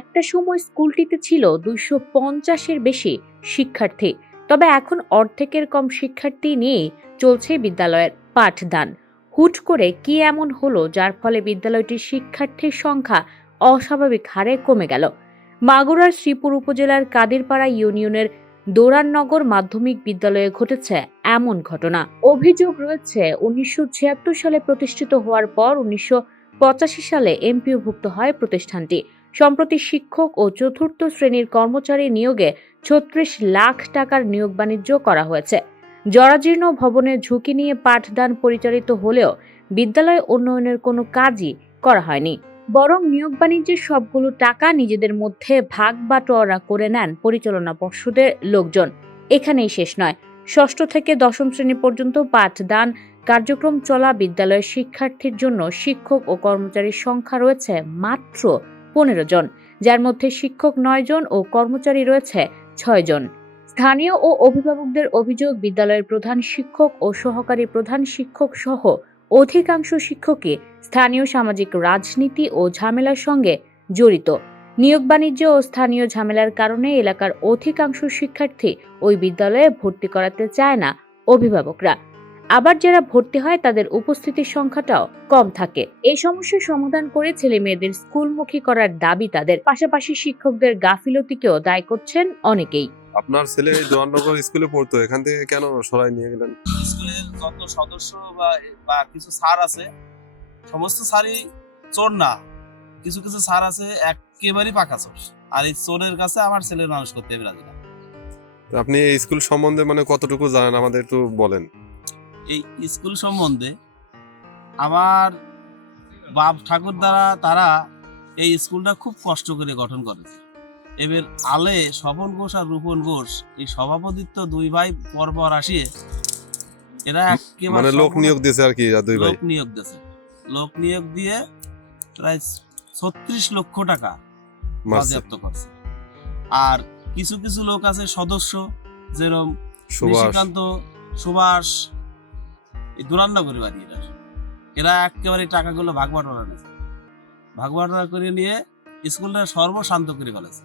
একটা সময় স্কুলটিতে ছিল দুইশো পঞ্চাশের বেশি শিক্ষার্থী। তবে এখন অর্ধেকের কম শিক্ষার্থী নিয়ে চলছে বিদ্যালয়ের পাঠদান। হুট করে কি এমন হলো যার ফলে বিদ্যালয়টির শিক্ষার্থীর সংখ্যা অস্বাভাবিক হারে কমে গেল? মাগুরার শ্রীপুর উপজেলার কাদিরপাড়া ইউনিয়নের দোরাননগর মাধ্যমিক বিদ্যালয়ে ঘটেছে এমন ঘটনা। অভিযোগ রয়েছে, উনিশশো ছিয়াত্তর সালে প্রতিষ্ঠিত হওয়ার পর উনিশশো পঁচাশি সালে এমপিওভুক্ত হয় প্রতিষ্ঠানটি। সম্প্রতি শিক্ষক ও চতুর্থ শ্রেণির কর্মচারী নিয়োগে ছত্রিশ লাখ টাকার নিয়োগ বাণিজ্য করা হয়েছে। জরাজীর্ণ ভবনের ঝুঁকি নিয়ে পাঠদান পরিচালিত হলেও বিদ্যালয় উন্নয়নের কোনো কাজই করা হয়নি। বরং নিয়োগ বাণিজ্যের সবগুলো টাকা নিজেদের মধ্যে ভাগ বাটোয়ারা করে নেন পরিচালনা পর্ষদের লোকজন। এখানেই শেষ নয়। ষষ্ঠ থেকে দশম শ্রেণি পর্যন্ত পাঠদান কার্যক্রম চলা বিদ্যালয়ের শিক্ষার্থীর জন্য শিক্ষক ও কর্মচারীর সংখ্যা রয়েছে মাত্র পনেরো জন, যার মধ্যে শিক্ষক নয় জন ও কর্মচারী রয়েছে ছয় জন। স্থানীয় ও অভিভাবকদের অভিযোগ, বিদ্যালয়ের প্রধান শিক্ষক ও সহকারী প্রধান শিক্ষক সহ অধিকাংশ শিক্ষকই স্থানীয় সামাজিক রাজনীতি ও ঝামেলার সঙ্গে জড়িত। নিয়োগ বাণিজ্য ও স্থানীয় ঝামেলার কারণে এলাকার অধিকাংশ শিক্ষার্থী ওই বিদ্যালয়ে ভর্তি করাতে চায় না অভিভাবকরা। আবার যারা ভর্তি হয় তাদের উপস্থিতির সংখ্যাটাও কম থাকে। এই সমস্যার সমাধান করে ছেলে মেয়েদের স্কুলমুখী করার দাবি তাদের। পাশাপাশি শিক্ষকদের গাফিলতিকেও দায় করছেন অনেকেই। আপনার ছেলে এই জওয়াননগর স্কুলে পড়তো এখান থেকে কেন সরাই নিয়ে গেলেন? স্কুলের যত সদস্য বা বা কিছু স্যার আছে সমস্ত স্যারই চোর না। কিছু কিছু স্যার আছে একেবারেই পাকা চোর। আর এই চোরের কাছে আমার ছেলের মানুষ করতে রাজি না। আপনি এই স্কুল সম্বন্ধে মানে কতটুকু জানেন? আমাদের একটু বলেন। এই স্কুল সম্বন্ধে আমার বাপ ঠাকুর দ্বারা তারা এই স্কুলটা খুব কষ্ট করে গঠন করেছে। এবার আলে স্বপন ঘোষ আর রূপন ঘোষ এই সভাপতিত্ব দুই ভাই পরপর আসিয়ে এরা একেবারে মানে লোক নিয়োগ দিয়েছে আর কি দুই ভাই? লোক নিয়োগ দিয়েছে। লোক নিয়োগ দিয়ে প্রায় ছত্রিশ লক্ষ টাকা বাজেয়াপ্ত করছে। আর কিছু কিছু লোক আছে সদস্য যেরকম সুভাষ। সুভাষ এই দুরান্নগরি বাড়ি এরা এরা একেবারে টাকাগুলো ভাগ বাটোয়ারা নিয়েছে। ভাগ বাটোয়ারা করে নিয়ে স্কুলটা সর্বশান্ত করে ফেলেছে।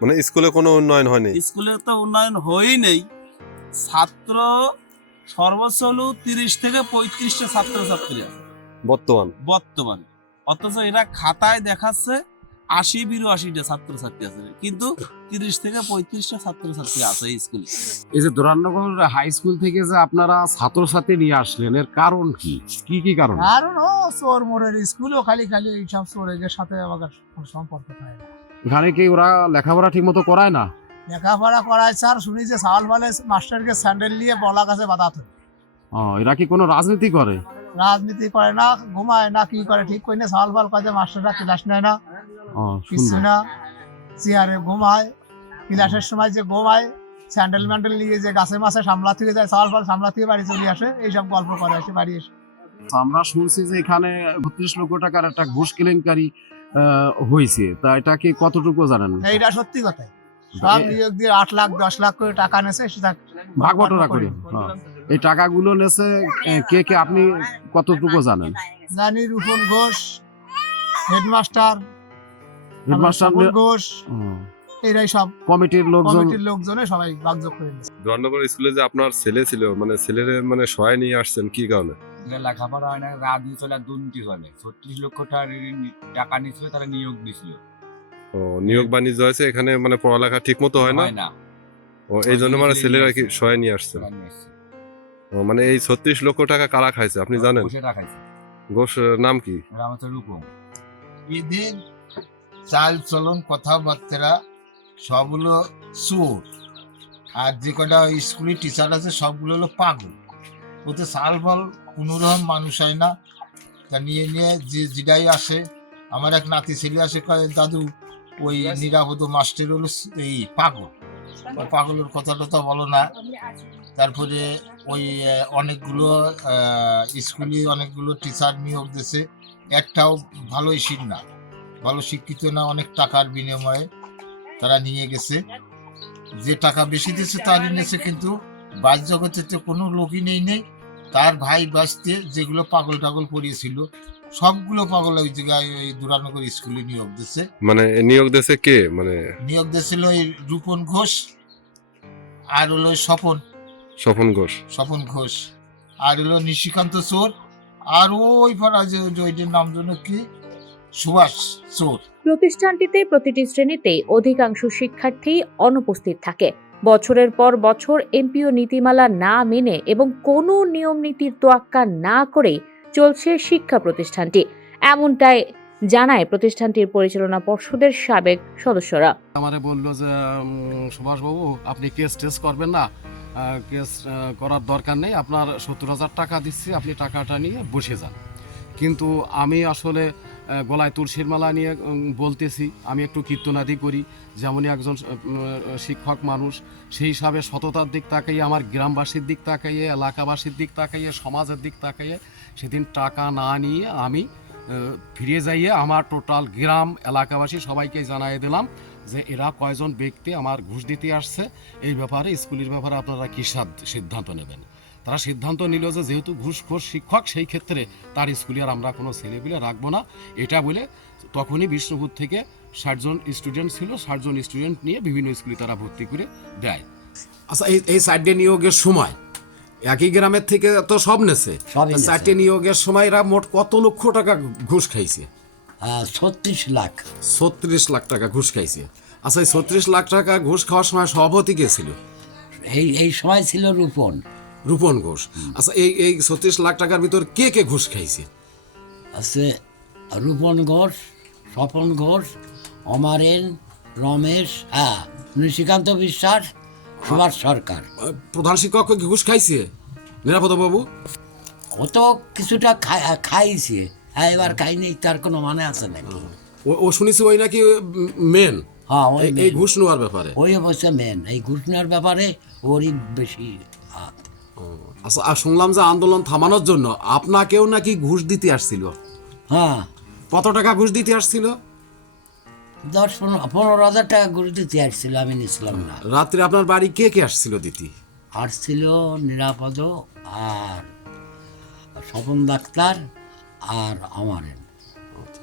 মানে স্কুলে কোনো উন্নয়ন হয়নি? স্কুলে তো উন্নয়ন হয়েই নেই। ছাত্র সর্বোচ্চ হলো তিরিশ থেকে পঁয়ত্রিশটা ছাত্র ছাত্রী আছে। বর্তমান? বর্তমানে। অথচ এরা খাতায় দেখাচ্ছে আশি বিরাশিটা ছাত্র ছাত্রী আছে। কিন্তু তিরিশ থেকে পঁয়ত্রিশটা ছাত্র ছাত্রী আছে এই স্কুলে এই যে দুরানগর হাই স্কুল থেকে যে আপনারা ছাত্রছাত্রী নিয়ে আসলেন এর কারণ কি? কি কি কারণ? কারণ ও চোর মোড়ের স্কুলও খালি খালি এইসব চোরের সাথে আমাদের কোনো সম্পর্ক থাকে না এখানে কি ওরা লেখাপড়া ঠিক মতো করায় না? লেখাপড়া করায় স্যার শুনি যে সাল ফালে মাস্টারকে স্যান্ডেল নিয়ে বলা কাছে বাধা থাকে ও, এরা কি কোনো রাজনীতি করে? রাজনীতি করে না ঘুমায় না কি করে? ঠিক করে না সাল ফাল কাজে মাস্টাররা ক্লাস নেয় না। ও, কিছু সুন্দর। না চেয়ারে ঘুমায় ক্লাসের সময় যে ঘুমায় স্যান্ডেল ম্যান্ডেল নিয়ে যে গাছে মাছে সামলা থেকে যায় সাল ফাল সামলা থেকে বাড়ি চলে আসে এইসব গল্প করে আসে বাড়ি এসে। আমরা শুনছি যে এখানে বত্রিশ লক্ষ টাকার একটা ঘুষ কেলেঙ্কারি হয়েছে। তা এটা কি কতটুকু জানেন? এইটা সত্যি কথা। সব নিয়োগ দিয়ে আট লাখ দশ লাখ করে টাকা নেছে সেটা ভাগ বটরা করে। হ্যাঁ। এই টাকাগুলো নেছে কে কে আপনি কতটুকু জানেন? জানি রূপন ঘোষ হেডমাস্টার হেডমাস্টার ঘোষ এরাই সব কমিটির লোকজন কমিটির লোকজনে সবাই বাগযোগ করে স্কুলে যে আপনার ছেলে ছিল মানে ছেলের মানে সহায় নিয়ে আসছেন কি কারণে? লেখাপড়া হয় না রাজনীতি চলে দুর্নীতি চলে ছত্রিশ লক্ষ টাকা টাকা নিয়েছিল তারা নিয়োগ দিছিল। ও নিয়োগ বাণিজ্য হয়েছে এখানে মানে পড়ালেখা ঠিক মতো হয় না? হয় না। ও এই জন্য মানে ছেলেরা কি সহায় নিয়ে এসছে। ও মানে এই ছত্রিশ লক্ষ টাকা কারা খাইছে আপনি জানেন? ঘোষ নাম কি? রূপম। এদের চাল চলন কথাবার্তা সবগুলো চোর আর যে কটা স্কুলের টিচার আছে, সবগুলো হলো পাগল। ওতে সাল ফল কোনোরকম মানুষ হয় না। তা নিয়ে নিয়ে যে যেটাই আসে, আমার এক নাতি ছেলে আসে দাদু, ওই নিরাপদ মাস্টার হলো এই পাগল। পাগলের কথাটা তো বলো না। তারপরে ওই অনেকগুলো স্কুলে অনেকগুলো টিচার নিয়োগ দিয়েছে। একটাও ভালোই শিখ না। ভালো শিক্ষিত না অনেক টাকার বিনিময়ে তারা নিয়ে গেছে। যে টাকা বেশি দিয়েছে তারই নিয়েছে কিন্তু বাস জগতে তো কোনো লোকই নেই নেই। তার ভাই বাঁচতে যেগুলো পাগল টাগল পড়িয়েছিল সবগুলো পাগল ওই জায়গায় ওই দুরানগর স্কুলে নিয়োগ দিচ্ছে মানে নিয়োগ দেশে কে? মানে নিয়োগ দিয়েছিল ওই রূপন ঘোষ আর হলো স্বপন। স্বপন ঘোষ। স্বপন ঘোষ। আর হলো নিশিকান্ত চোর। আর ওই পাড়া যে যে ওইটার নাম জন্য কি? সুভাষ চোর প্রতিষ্ঠানটিতে প্রতিটি শ্রেণীতে অধিকাংশ শিক্ষার্থী অনুপস্থিত থাকে। বছরের পর বছর এমপিও নীতিমালা না মেনে এবং কোনো নিয়ম নীতির তোয়াক্কা না করে চলছে শিক্ষা প্রতিষ্ঠানটি। এমনটাই জানায় প্রতিষ্ঠানটির পরিচালনা পর্ষদের সাবেক সদস্যরা। আমারে বলল যে সুভাষবাবু আপনি কেস টেস্ট করবেন না। কেস করার দরকার নেই। আপনার সত্তর হাজার টাকা দিচ্ছি আপনি টাকাটা নিয়ে বসে যান। কিন্তু আমি আসলে গলায় তুলসীর মালা নিয়ে বলতেছি। আমি একটু কীর্তনাদি করি। যেমনই একজন শিক্ষক মানুষ, সেই হিসাবে সততার দিক তাকাইয়ে, আমার গ্রামবাসীর দিক তাকাইয়ে, এলাকাবাসীর দিক তাকাইয়ে, সমাজের দিক তাকাইয়ে, সেদিন টাকা না নিয়ে আমি ফিরে যাইয়ে আমার টোটাল গ্রাম, এলাকাবাসী সবাইকে জানাই দিলাম যে এরা কয়জন ব্যক্তি আমার ঘুষ দিতে আসছে। এই ব্যাপারে, স্কুলের ব্যাপারে আপনারা কী সাদ- সিদ্ধান্ত নেবেন? তারা সিদ্ধান্ত নিল যে যেহেতু ঘুষখোর শিক্ষক সেই ক্ষেত্রে তার স্কুলে আর আমরা কোনো ছেলেপিলে রাখব না। এটা বলে তখনই বিষ্ণুপুর থেকে ষাটজন স্টুডেন্ট ছিল ষাটজন স্টুডেন্ট নিয়ে বিভিন্ন স্কুলে তারা ভর্তি করে দেয়। আচ্ছা এই এই সাইডে নিয়োগের সময় একই গ্রামের থেকে তো সব নেছে। চারটে নিয়োগের সময় এরা মোট কত লক্ষ টাকা ঘুষ খাইছে? ছত্রিশ লাখ। ছত্রিশ লাখ টাকা ঘুষ খাইছে। আচ্ছা এই ছত্রিশ লাখ টাকা ঘুষ খাওয়ার সময় সভাপতি কে ছিল? এই এই সময় ছিল রূপন। রূপন ঘোষ। আচ্ছা এই এই ছত্রিশ লাখ টাকার ভিতর কে কে ঘুষ খাইছে? আছে রূপন ঘোষ স্বপন ঘোষ অমারেন রমেশ হ্যাঁ নিশিকান্ত বিশ্বাস সুভাষ সরকার। প্রধান শিক্ষক কি ঘুষ খাইছে? নিরাপদ বাবু? ও তো কিছুটা খাই- খাইছে। হ্যাঁ এবার খাইনি তার কোনো মানে আছে নাকি? ও- শুনেছি ওই নাকি মেন। হ্যাঁ ওই এই ঘুষ নেওয়ার ব্যাপারে। ওই অবশ্য মেন এই ঘুষ নেওয়ার ব্যাপারে ওরই বেশি আচ্ছা আর শুনলাম যে আন্দোলন থামানোর জন্য আপনাকেও নাকি ঘুষ দিতে আসছিল। হ্যাঁ। কত টাকা ঘুষ দিতে আসছিল? দশ পনেরো পনেরো হাজার টাকা ঘুষ দিতে আসছিল আমি নিছিলাম না। রাত্রে আপনার বাড়ি কে কে আসছিল দিতি? আর ছিল নিরাপদ আর স্বপন ডাক্তার আর আমারেন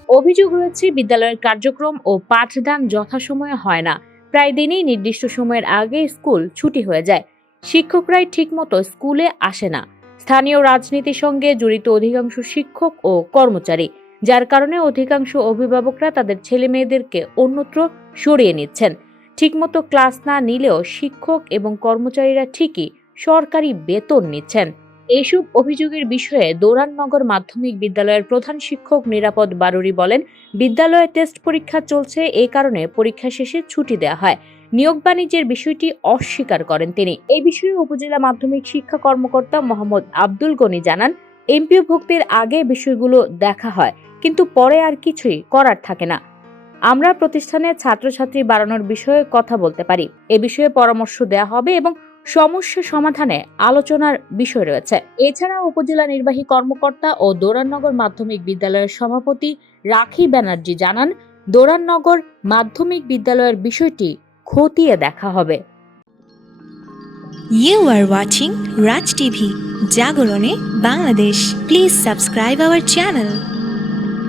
অভিযোগ রয়েছে বিদ্যালয়ের কার্যক্রম ও পাঠদান যথাসময়ে হয় না। প্রায় দিনই নির্দিষ্ট সময়ের আগে স্কুল ছুটি হয়ে যায়। শিক্ষকরাই ঠিকমতো স্কুলে আসে না। স্থানীয় রাজনীতির সঙ্গে জড়িত অধিকাংশ শিক্ষক ও কর্মচারী, যার কারণে অধিকাংশ অভিভাবকরা তাদের ছেলে মেয়েদেরকে অন্যত্র সরিয়ে নিচ্ছেন। ঠিকমতো ক্লাস না নিলেও শিক্ষক এবং কর্মচারীরা ঠিকই সরকারি বেতন নিচ্ছেন। এইসব অভিযোগের বিষয়ে দৌরাননগর মাধ্যমিক বিদ্যালয়ের প্রধান শিক্ষক নিরাপদ বারুরি বলেন, বিদ্যালয়ে টেস্ট পরীক্ষা চলছে এই কারণে পরীক্ষা শেষে ছুটি দেওয়া হয়। নিয়োগ বাণিজ্যের বিষয়টি অস্বীকার করেন তিনি। এই বিষয়ে উপজেলা মাধ্যমিক শিক্ষা কর্মকর্তা মোহাম্মদ আব্দুল গনি জানান, এমপিও ভুক্তির আগে বিষয়গুলো দেখা হয়, কিন্তু পরে আর কিছুই করার থাকে না। আমরা প্রতিষ্ঠানে ছাত্রছাত্রী বাড়ানোর বিষয়ে কথা বলতে পারি। এ বিষয়ে পরামর্শ দেওয়া হবে এবং সমস্যা সমাধানে আলোচনার বিষয় রয়েছে। এছাড়া উপজেলা নির্বাহী কর্মকর্তা ও দোরাননগর মাধ্যমিক বিদ্যালয়ের সভাপতি রাখি ব্যানার্জি জানান দোরাননগর মাধ্যমিক বিদ্যালয়ের বিষয়টি খতিয়ে দেখা হবে। You are watching Raj TV জাগরণে Bangladesh please subscribe our channel